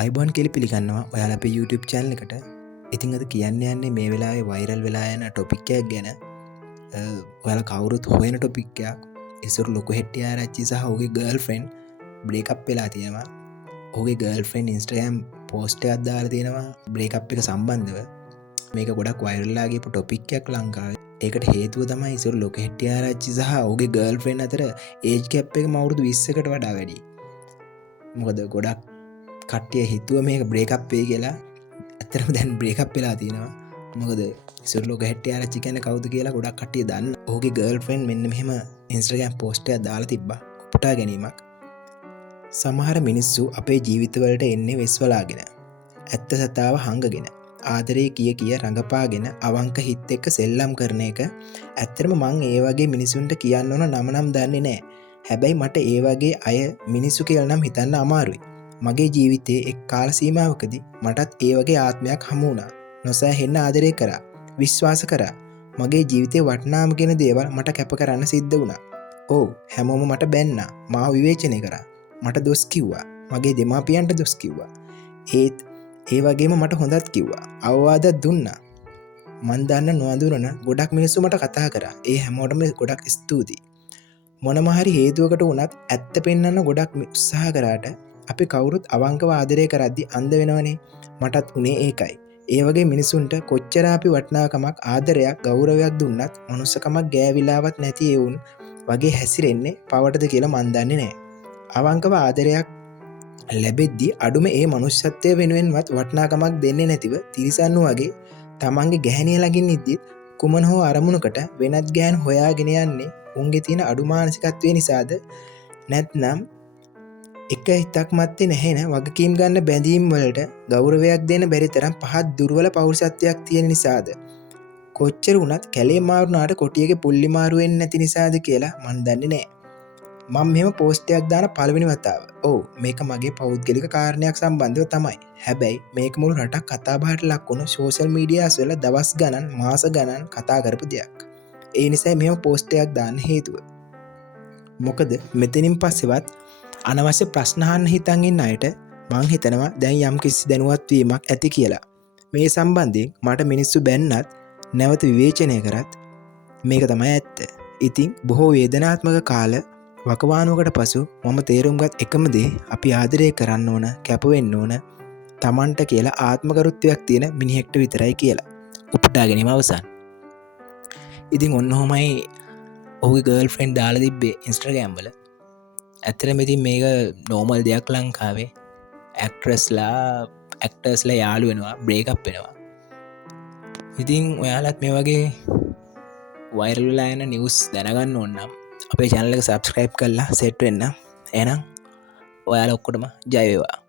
අයිබෝන් කෙලි පිළිගන්නවා ඔයාලා අපේ YouTube channel එකට. ඉතින් අද කියන්න යන්නේ මේ වෙලාවේ viral වෙලා යන topic එකක් ගැන. ඔයාලා කවුරුත් හොයන topic එකක්. ඉස්සර ලොකු හෙට්ටිය ආරච්චි සහ ඔහුගේ girlfriend break up වෙලා තියෙනවා. ඔහුගේ girlfriend Instagram post එකක් දාලා තියෙනවා break up එක සම්බන්ධව. මේක ගොඩක් viral වෙලා ගියපු topic එකක් ලංකාවේ. ඒකට හේතුව තමයි ඉස්සර ලොකු හෙට්ටිය ආරච්චි සහ ඔහුගේ girlfriend අතර age gap එක අවුරුදු 20කට වඩා වැඩි. මොකද ගොඩක් කට්ටිය හිතුව මේක බ්‍රේකප් වේ කියලා. ඇත්තටම දැන් බ්‍රේකප් වෙලා තියෙනවා. මොකද ඉස්සර ලෝක හෙට්ටිය ආරච්චි කියන්නේ කවුද කියලා ගොඩක් කට්ටිය දන්න. ඔහුගේ ගර්ල්ෆ්‍රෙන්ඩ් මෙන්න මෙහෙම Instagram post එකක් දාලා තිබ්බා. උපුටා ගැනීමක්. සමහර මිනිස්සු අපේ ජීවිතවලට එන්නේ වෙස්වලාගෙන. ඇත්ත සතාව හංගගෙන. ආදරේ කිය කිය රඟපාගෙන අවංක හිත් එක්ක සෙල්ලම් කරන එක. ඇත්තටම මං ඒ වගේ මිනිසුන්ට කියන්න ඕන නම දන්නේ නැහැ. හැබැයි මට ඒ වගේ අය මිනිස්සු කියලා නම් හිතන්න අමාරුයි. මගේ ජීවිතයේ එක් කාල සීමාවකදී මටත් ඒ වගේ ආත්මයක් හමු වුණා. නොසෑහෙන්න ආදරය කරා, විශ්වාස කරා. මගේ ජීවිතේ වටිනාම කියන දේවල් මට කැප කරන්න සිද්ධ වුණා. ඔව්, හැමෝම මට බැන්නා, මාව විවේචනය කරා, මට දොස් කිව්වා, මගේ දෙමාපියන්ට දොස් කිව්වා. ඒත් ඒ වගේම මට හොඳත් කිව්වා, අවවාදත් දුන්නා. මන් දන්න නොඅඳුරන ගොඩක් මිනිස්සු මට කතා කරා. ඒ හැමෝටම ගොඩක් ස්තුතියි. මොනම හරි හේතුවකට වුණත් ඇත්ත පෙන්වන්න ගොඩක් උත්සාහ කරාට අපි කවුරුත් අවංකව ආදරය කරද්දි අන්ධ වෙනවනේ. මටත් උනේ ඒකයි. ඒ වගේ මිනිසුන්ට කොච්චර අපි වටිනාකමක් ආදරයක් ගෞරවයක් දුන්නත් මනුස්සකමක් ගෑවිලාවත් නැති එවුන් වගේ හැසිරෙන්නේ පවටද කියලා මන් දන්නේ නැහැ. අවංකව ආදරයක් ලැබෙද්දි අඩුම ඒ මනුෂ්‍යත්වය වෙනුවෙන්වත් වටිනාකමක් දෙන්නේ නැතිව තිරිසන්නු වගේ තමන්ගේ ගැහණිය ළඟින් ඉද්දි කුමන හෝ අරමුණකට වෙනත් ගෑන් හොයාගෙන යන්නේ උන්ගේ තියෙන අඩු මානසිකත්වය නිසාද නැත්නම් එක හිතක් මත්තේ නැහෙන වගකීම් ගන්න බැඳීම් වලට ගෞරවයක් දෙන්න බැරි තරම් පහත් දුර්වල පෞරුෂත්වයක් තියෙන නිසාද කොච්චර වුණත් කැලේ මාරුනාට කොටියගේ පුල්ලි මාරු වෙන්නේ නැති නිසාද කියලා මන් දන්නේ නැහැ. මම මෙහෙම පෝස්ට් එකක් දාන පළවෙනි වතාව. ඔව්, මේක මගේ පෞද්ගලික කාරණයක් සම්බන්ධව තමයි. හැබැයි මේක මුළු රටක් කතා බහට ලක් වුණු සෝෂල් මීඩියාස් වල දවස් ගණන් මාස ගණන් කතා කරපු දෙයක්. ඒ නිසා මෙහෙම පෝස්ට් එකක් දාන්න හේතුව. මොකද මෙතනින් පස්සෙවත් අනවශ්‍ය ප්‍රශ්න අහන්න හිතන් ඉන්න අයට මං හිතනවා දැන් යම් කිසි දැනුවත් වීමක් ඇති කියලා. මේ සම්බන්ධයෙන් මට මිනිස්සු බැන්නත් නැවත විවේචනය කරත් මේක තමයි ඇත්ත. ඉතින් බොහෝ වේදනාත්මක කාල වකවානුවකට පසු මම තේරුම් ගත් එකම දේ අපි ආදරය කරන්න ඕන, කැප වෙන්න ඕන තමන්ට කියලා ආත්මගරුත්වයක් තියෙන මිනිහෙක්ට විතරයි කියලා. උපුටා ගැනීම අවසන්. ඉතින් ඔන්න ඔහොමයි ඔහුගේ ගර්ල්ෆ්‍රෙන්ඩ් දාලා තිබ්බේ Instagram වල. ඇත්තටම ඉතින් මේක නෝමල් දෙයක් ලංකාවේ. ඇක්ටර්ස්ලා යාළු වෙනවා, බ්‍රේක් අප් වෙනවා. ඉතින් ඔයාලත් මේ වගේ වයිරල් වෙලා යන නිවුස් දැනගන්න ඕන නම් අපේ channel එක subscribe කරලා set වෙන්න. එහෙනම් ඔයාලා ඔක්කොටම ජය වේවා.